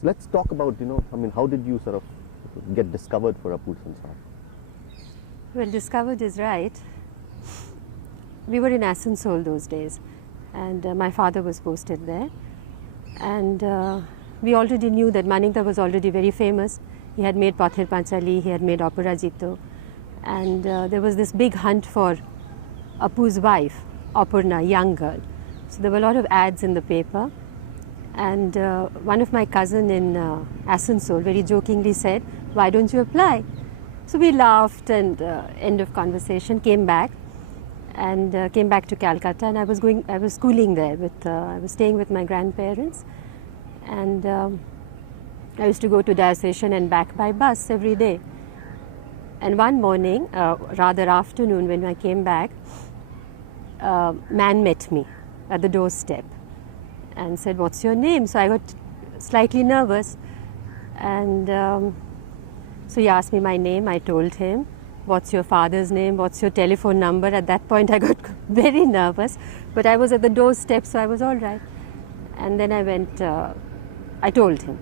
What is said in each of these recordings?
So let's talk about, how did you sort of get discovered for Apur Sansar? Well, discovered is right. We were in Asansol those days, and my father was posted there. And we already knew that Manik was already very famous. He had made Pather Panchali, he had made Aparajito. And there was this big hunt for Apur's wife, Aparna, young girl. So there were a lot of ads in the paper. And one of my cousin in Asansol very jokingly said, "Why don't you apply?" So we laughed, and end of conversation, came back to Calcutta, and I was schooling there I was staying with my grandparents, and I used to go to Diocesan and back by bus every day. And one morning, rather afternoon, when I came back, a man met me at the doorstep and said, "What's your name?" So I got slightly nervous, and so he asked me my name. I told him. "What's your father's name? What's your telephone number?" At that point I got very nervous, but I was at the doorstep, so I was all right. And then I went, I told him.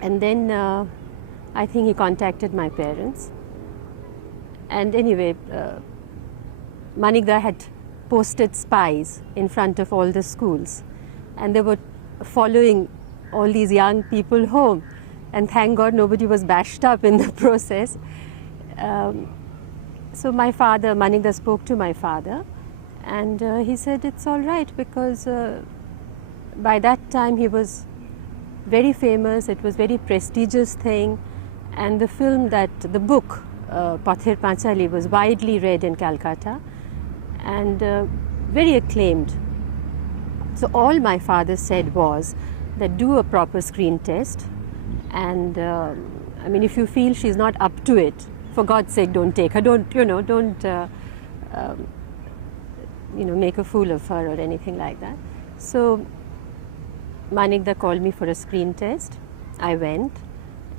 And then I think he contacted my parents. And anyway, Manik had posted spies in front of all the schools, and they were following all these young people home. And thank God nobody was bashed up in the process. So my father, Manik, spoke to my father, and he said it's all right, because by that time he was very famous. It was a very prestigious thing, and the book Pather Panchali was widely read in Calcutta and very acclaimed. So all my father said was that do a proper screen test, and if you feel she's not up to it, for God's sake, don't take her. Don't make a fool of her or anything like that. So Manik called me for a screen test. I went,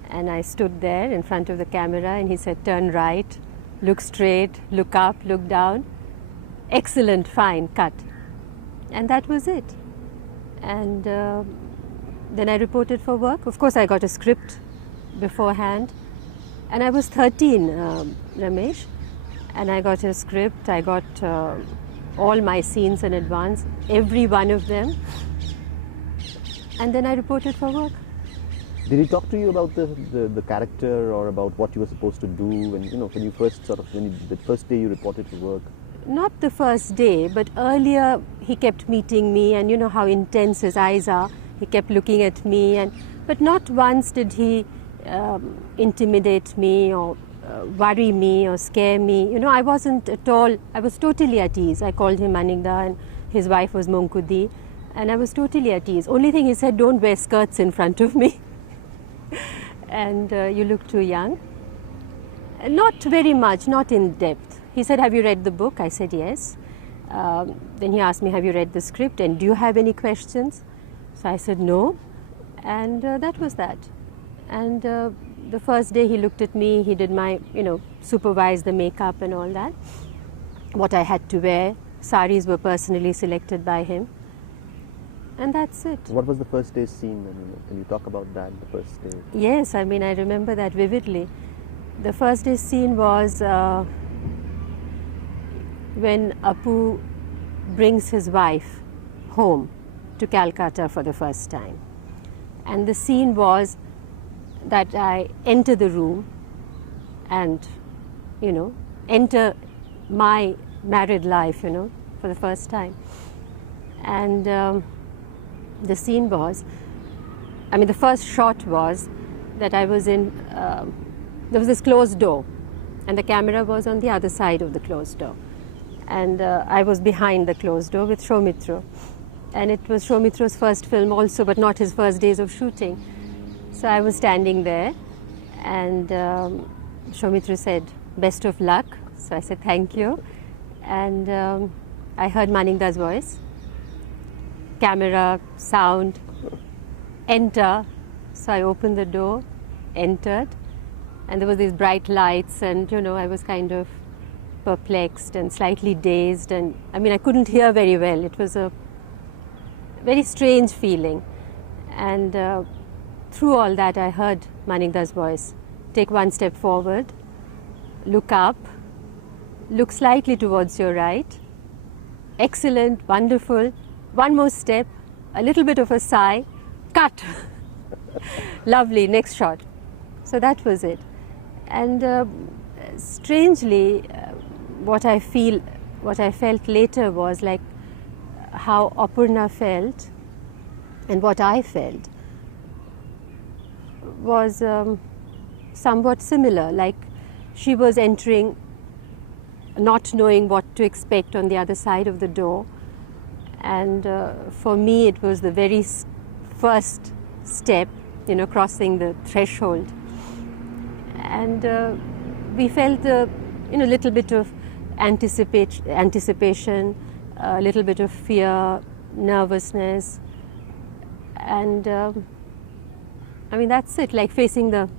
and I stood there in front of the camera, and he said, "Turn right, look straight, look up, look down. Excellent, fine, cut." And that was it. And then I reported for work. Of course, I got a script beforehand. And I was 13, Ramesh, and I got a script. I got all my scenes in advance, every one of them. And then I reported for work. Did he talk to you about the character, or about what you were supposed to do when the first day you reported for work? Not the first day, but earlier he kept meeting me, and you know how intense his eyes are. He kept looking at me, but not once did he intimidate me or worry me or scare me. I wasn't at all, I was totally at ease. I called him Manikda, and his wife was Monkudi, and I was totally at ease. Only thing he said, "Don't wear skirts in front of me." And you look too young. Not very much, not in depth. He said, "Have you read the book?" I said, "Yes." Then he asked me, "Have you read the script, and do you have any questions?" So I said, "No." And that was that. And the first day he looked at me, he did my, supervise the makeup and all that, what I had to wear. Saris were personally selected by him. And that's it. What was the first day's scene? Can you talk about that, the first day? Yes, I remember that vividly. The first day's scene was when Apu brings his wife home to Calcutta for the first time. And the scene was that I enter the room and, enter my married life, for the first time. And the scene was, the first shot was that I was in, there was this closed door, and the camera was on the other side of the closed door. And I was behind the closed door with Soumitra. And it was Soumitra's first film also, but not his first days of shooting. So I was standing there, and Soumitra said, "Best of luck." So I said, "Thank you." And I heard Manikda's voice, camera, sound, enter. So I opened the door, entered, and there were these bright lights, and I was kind of perplexed and slightly dazed, and I couldn't hear very well. It was a very strange feeling. And through all that, I heard Manik's voice. Take one step forward, look up, look slightly towards your right. Excellent, wonderful. One more step, a little bit of a sigh, cut. Lovely, next shot. So that was it. And strangely, what I felt later was like how Aparna felt and what I felt was somewhat similar. Like she was entering, not knowing what to expect on the other side of the door. And for me, it was the very first step, crossing the threshold. And we felt a little bit of anticipation, a little bit of fear, nervousness. And that's it, like facing the...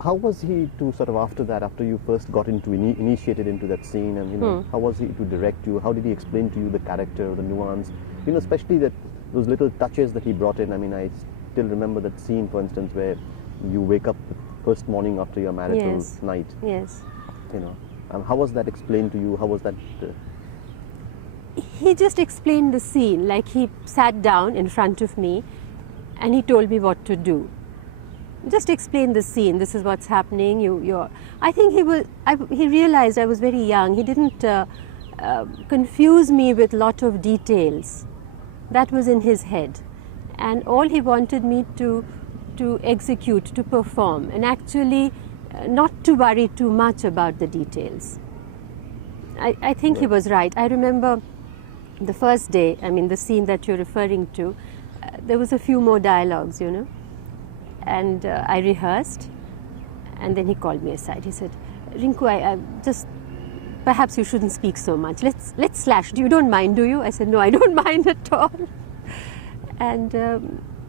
How was he to sort of after you first got initiated into that scene, and how was he to direct you? How did he explain to you the character, the nuance? Especially those little touches that he brought in. I still remember that scene, for instance, where you wake up the first morning after your marital night. Yes. How was that explained to you? How was that? He just explained the scene, like he sat down in front of me, and he told me what to do. Just explain the scene. This is what's happening. I think he realized I was very young. He didn't confuse me with lot of details. That was in his head, and all he wanted me to execute, to perform, and actually not to worry too much about the details. I think he was right. I remember the first day. The scene that you're referring to. There was a few more dialogues, And I rehearsed, and then he called me aside. He said, "Rinku, I just perhaps you shouldn't speak so much. Let's slash. You don't mind, do you?" I said, "No, I don't mind at all." And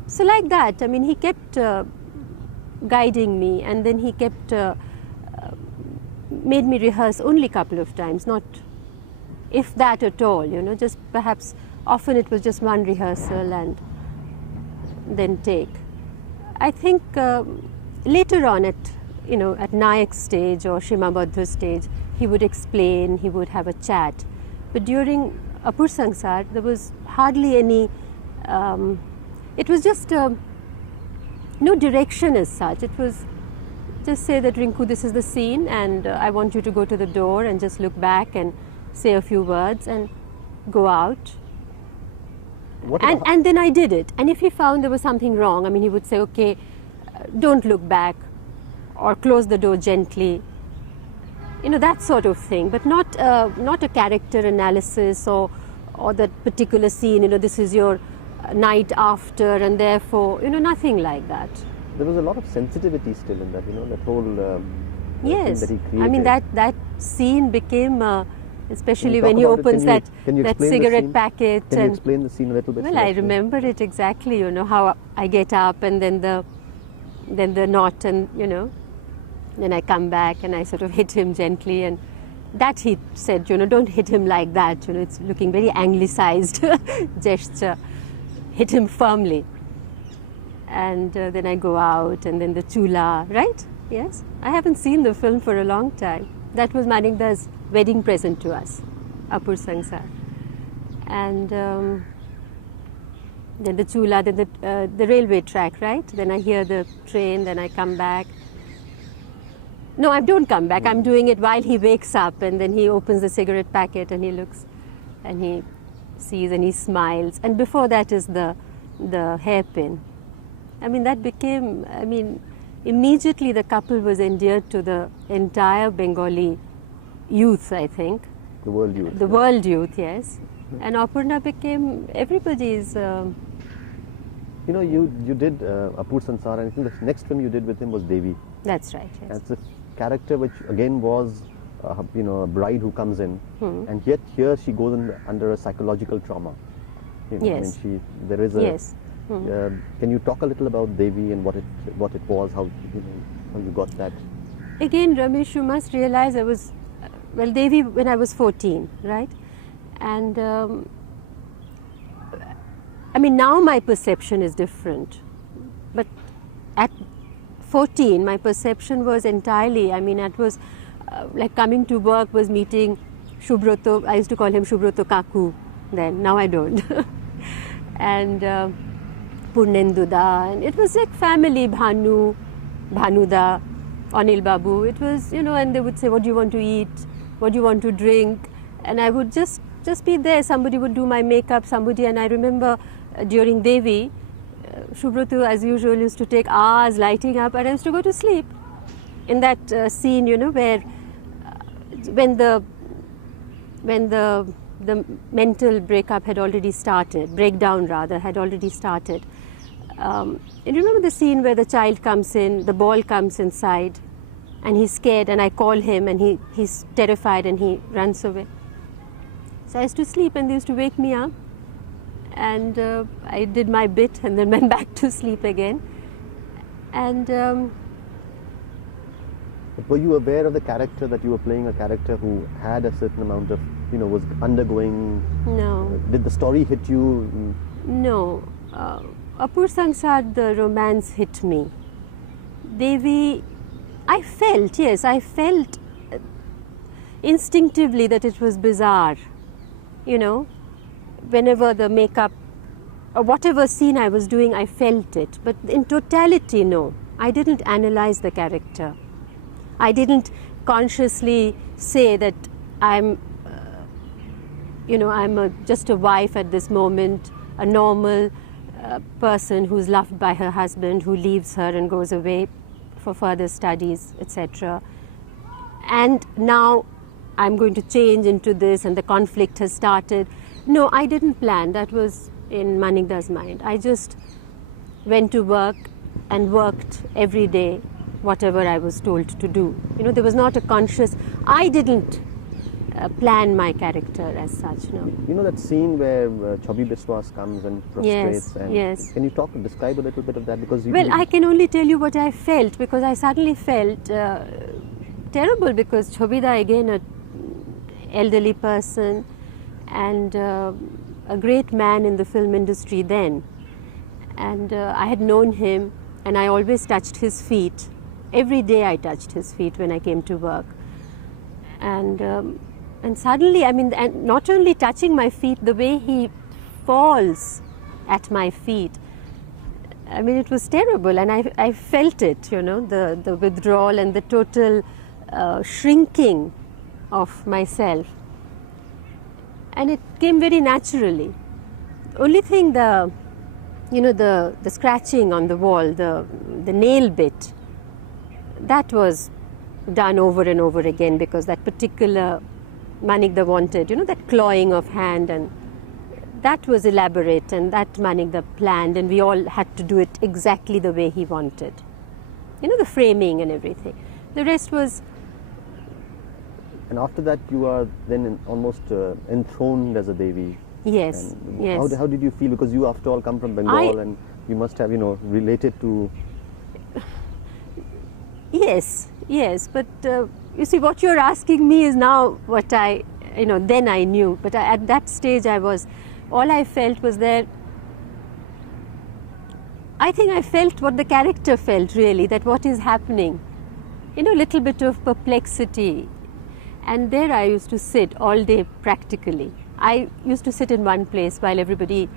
so like that. He kept guiding me, and then he kept made me rehearse only a couple of times, not if that at all. Just perhaps often it was just one rehearsal and then take. I think later on at Nayak's stage or Shimabadha's stage, he would explain, he would have a chat. But during Apur Sansar, there was hardly any, it was just no direction as such. It was just say that, "Rinku, this is the scene, and I want you to go to the door and just look back and say a few words and go out." And then I did it. And if he found there was something wrong, he would say, "Okay, don't look back," or "close the door gently." That sort of thing. But not a character analysis or that particular scene. This is your night after, and therefore, nothing like that. There was a lot of sensitivity still in that. That whole yes. thing that he created. That scene became. Especially when he opens that cigarette packet. Can you explain the scene a little bit? Well, I remember it exactly, how I get up and then the knot, and, then I come back and I sort of hit him gently, and that he said, "Don't hit him like that, it's looking very anglicized gesture. Hit him firmly." And then I go out, and then the chula, right? Yes. I haven't seen the film for a long time. That was Manik's wedding present to us, Apur Sansar. And then the chula, then the railway track, right? Then I hear the train, then I come back. No, I don't come back. I'm doing it while he wakes up, and then he opens the cigarette packet and he looks and he sees and he smiles. And before that is the hairpin. That became, immediately the couple was endeared to the entire Bengali youth, I think. The world youth. The world youth, yes. And Aparna became everybody's... You did Apur Sansar, and I think the next film you did with him was Devi. That's right, yes. That's a character which again was, a bride who comes in, and yet here she goes under a psychological trauma. Yes. There is a... Yes. Can you talk a little about Devi and what it was, how you got that? Again, Ramesh, you must realize I was, Devi when I was 14, right? And now my perception is different. But at 14, my perception was entirely, I mean, it was like coming to work was meeting Shubroto. I used to call him Shubroto Kaku then, now I don't. And Purnenduda, and it was like family, Bhanuda, Anil Babu. It was, you know, and they would say, what do you want to eat? What do you want to drink? And I would just be there. Somebody would do my makeup, somebody, and I remember during Devi, Shubrotu, as usual, used to take hours lighting up, and I used to go to sleep. In that scene, you know, where when the mental breakup had already started, breakdown rather, had already started. And you remember the scene where the child comes in, the ball comes inside, and he's scared, and I call him, and he's terrified, and he runs away. So I used to sleep, and they used to wake me up, and I did my bit, and then went back to sleep again. And but were you aware of the character, that you were playing a character who had a certain amount of, you know, was undergoing? No. Did the story hit you? No. Apur Sansar, the romance hit me. Devi, I felt instinctively that it was bizarre. You know, whenever the makeup, or whatever scene I was doing, I felt it. But in totality, no. I didn't analyze the character. I didn't consciously say that I'm, just a wife at this moment, a normal person who's loved by her husband, who leaves her and goes away for further studies, etc. And now I'm going to change into this, and the conflict has started. No, I didn't plan. That was in Manik's mind. I just went to work and worked every day, whatever I was told to do. You know, there was not a conscious, I didn't plan my character as such, no. You know that scene where Chobi Biswas comes and prostrates? Yes. Can you describe a little bit of that? Because I can only tell you what I felt, because I suddenly felt terrible, because Chobida, again, an elderly person, and a great man in the film industry then. And I had known him, and I always touched his feet. Every day I touched his feet when I came to work. And suddenly, I mean, and not only touching my feet, the way he falls at my feet, I mean, it was terrible, and I felt it, you know, the withdrawal and the total shrinking of myself. And it came very naturally. Only thing, the scratching on the wall, the nail bit, that was done over and over again, because that particular Manik wanted, you know, that clawing of hand, and that was elaborate, and that Manik planned, and we all had to do it exactly the way he wanted. You know, the framing and everything. The rest was... And after that, you are then almost enthroned as a Devi. Yes, and yes. How did you feel? Because you, after all, come from Bengal, and you must have, you know, related to... Yes, but you see, what you're asking me is now what then I knew. But at that stage, all I felt was that, I think I felt what the character felt, really, that what is happening. You know, a little bit of perplexity. And there I used to sit all day practically. I used to sit in one place while everybody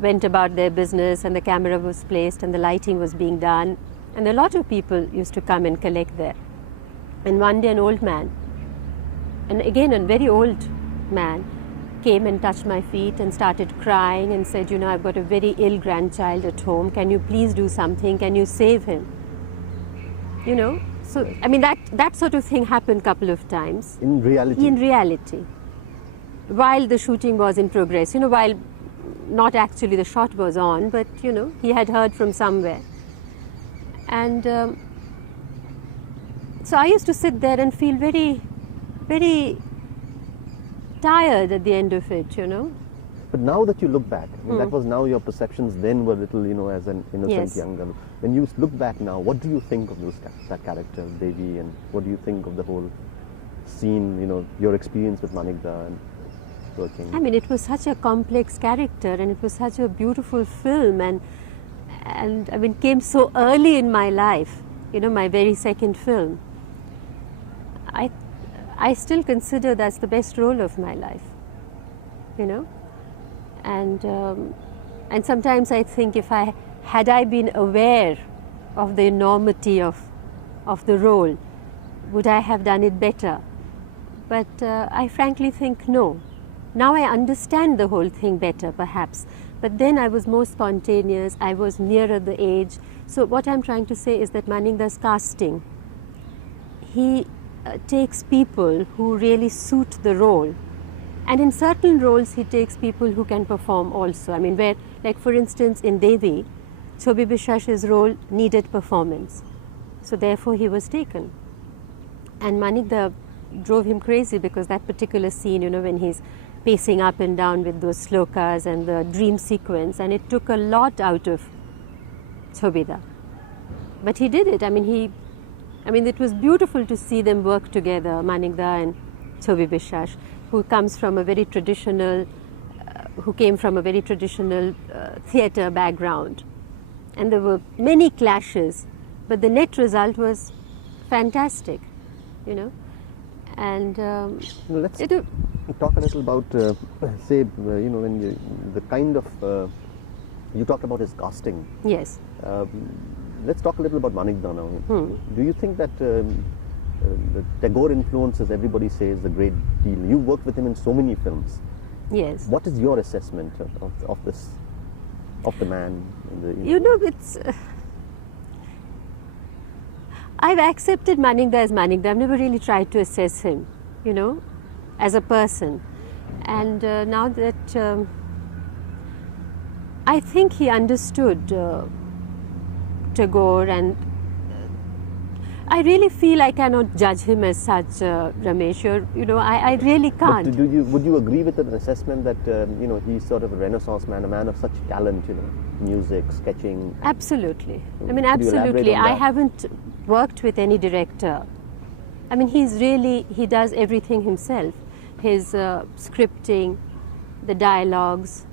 went about their business, and the camera was placed and the lighting was being done. And a lot of people used to come and collect there. And one day an old man, and again a very old man, came and touched my feet and started crying and said, you know, I've got a very ill grandchild at home. Can you please do something? Can you save him? You know? So, I mean, that sort of thing happened a couple of times. In reality? In reality. While the shooting was in progress, you know, while not actually the shot was on, but, you know, he had heard from somewhere. And so I used to sit there and feel very, very tired at the end of it, you know. But now that you look back, I mean, that was now your perceptions then were little, you know, as an innocent young girl. When you look back now, what do you think of that character, Devi, and what do you think of the whole scene, you know, your experience with Manikda and working? I mean, it was such a complex character, and it was such a beautiful film, and and I mean came so early in my life, you know, my very second film. I still consider that's the best role of my life, you know, and sometimes I think if had I been aware of the enormity of the role, would I have done it better? But I frankly think no. Now I understand the whole thing better, perhaps. But then I was more spontaneous, I was nearer the age. So what I'm trying to say is that Manikda's casting, he takes people who really suit the role. And in certain roles, he takes people who can perform also. I mean, where, like for instance, in Devi, Chobi Bishwash's role needed performance. So therefore he was taken. And Manikda drove him crazy because that particular scene, you know, when he's pacing up and down with those slokas and the dream sequence, and it took a lot out of Chobida. But he did it. I mean, it was beautiful to see them work together, Manikda and Chobi Bishwash, who came from a very traditional theatre background. And there were many clashes, but the net result was fantastic, you know. And let's talk a little about, say, you know, when the kind of, you talked about his casting. Yes. Let's talk a little about Manikda now. Do you think that the Tagore influence, as everybody says, a great deal? You worked with him in so many films. Yes. What is your assessment of this, of the man? You know, it's... I've accepted Manikda as Manikda. I've never really tried to assess him, you know, as a person. And now that I think he understood Tagore, and I really feel I cannot judge him as such, Ramesh. You know, I really can't. But would you agree with an assessment that you know, he's sort of a Renaissance man, a man of such talent, you know, music, sketching? Absolutely. I mean, absolutely. I haven't worked with any director. I mean, he does everything himself. His scripting, the dialogues,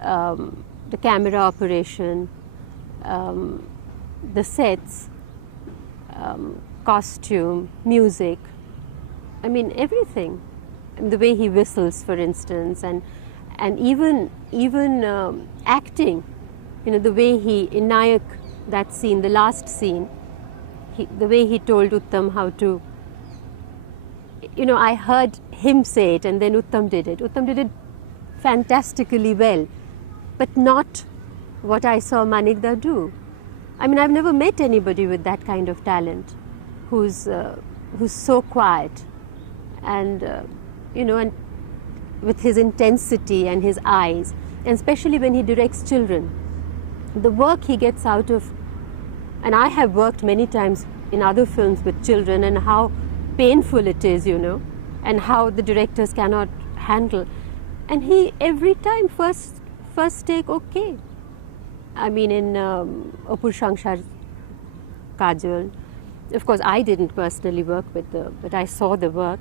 the camera operation, the sets, costume, music, I mean everything. And the way he whistles, for instance, and even acting, you know, the way in Nayak, that scene, the last scene, the way he told Uttam how to, you know, I heard him say it and then Uttam did it. Uttam did it fantastically well, but not what I saw Manikda do. I mean, I've never met anybody with that kind of talent, who's so quiet, and you know, and with his intensity and his eyes, and especially when he directs children, the work he gets out of. And I have worked many times in other films with children, and how painful it is, you know, and how the directors cannot handle. And he every time first take okay. I mean, in Apur Sansar, Kajol, of course I didn't personally work with but I saw the work.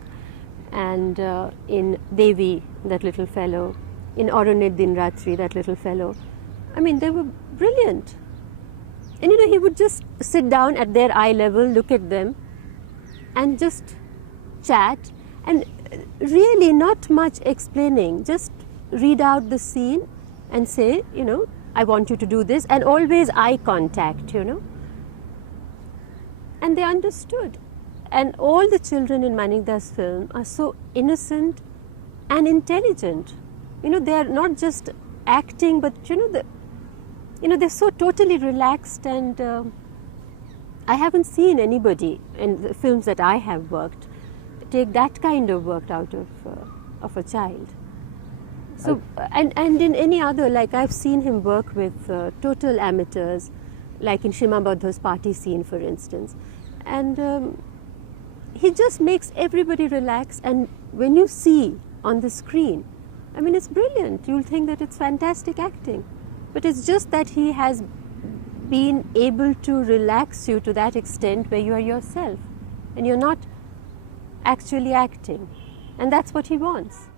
And in Devi, that little fellow, in Aronit Din Ratri, that little fellow, I mean, they were brilliant. And you know, he would just sit down at their eye level, look at them, and just chat, and really not much explaining, just read out the scene and say, you know, I want you to do this, and always eye contact, you know. And they understood. And all the children in Manikda's film are so innocent and intelligent. You know, they are not just acting, but you know, they're so totally relaxed, and I haven't seen anybody in the films that I have worked take that kind of work out of a child. So, and in any other, like I've seen him work with total amateurs, like in Shima Badho's party scene, for instance. And he just makes everybody relax, and when you see on the screen, I mean, it's brilliant. You'll think that it's fantastic acting. But it's just that he has been able to relax you to that extent where you are yourself, and you're not actually acting. And that's what he wants.